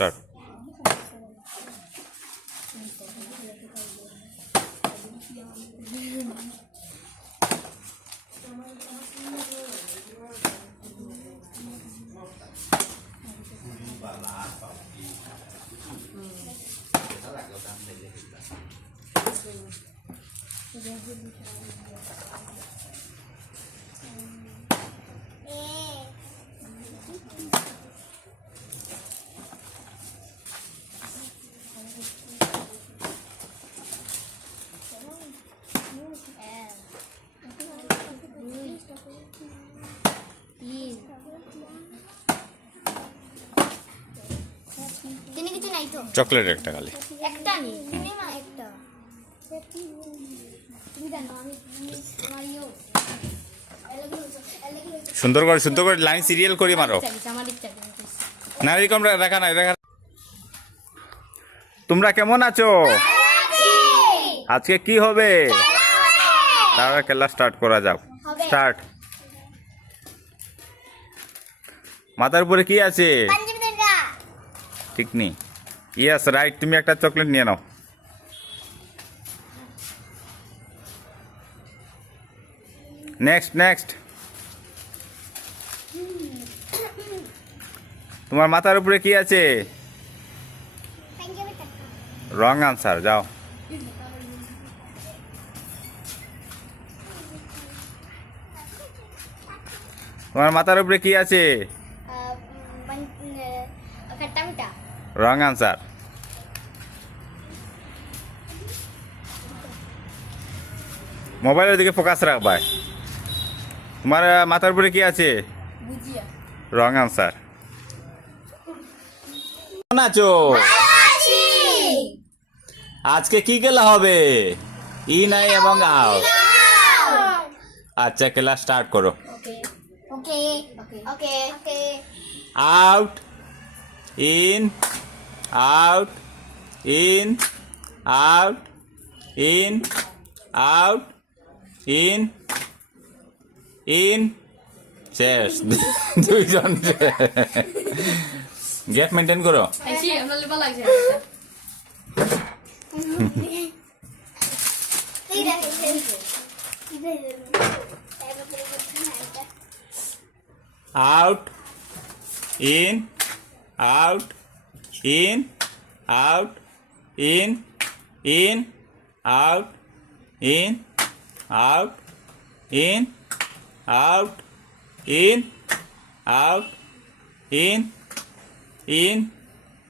Start. Chocolate একটা খালি একটা নেই মা একটা সুন্দর করে লাইন সিরিয়াল করে মারো না, এরকম রাখা নাই রাখা। তোমরা কেমন আছো? আজকে কি হবে? তাহলে খেলা স্টার্ট করা যাও। স্টার্ট। মাথার উপরে কি আছে? ঠিক নেই। ইয়েস রাইট, তুমি একটা চকলেট নিয়ে নাও। নেক্সট। তোমার মাথার উপরে কি আছে? রং আনসার, যাও। তোমার মাথার উপরে কি আছে? Wrong answer. মোবাইলের দিকে ফোকাস রাখবা। তোমার মাথার উপরে কি আছে? Wrong answer. কেমন আছো? আজকে কি খেলা হবে? ইন আই এবং আউট। আচ্ছা, খেলা স্টার্ট করো। Out, in, out, in, out, in, out, in, in. শেষ। দুইজন গ্যাপ মেনটেন করো। Out, in, out, in, out, in, in, out, in, out, in, out, in, out, in, in,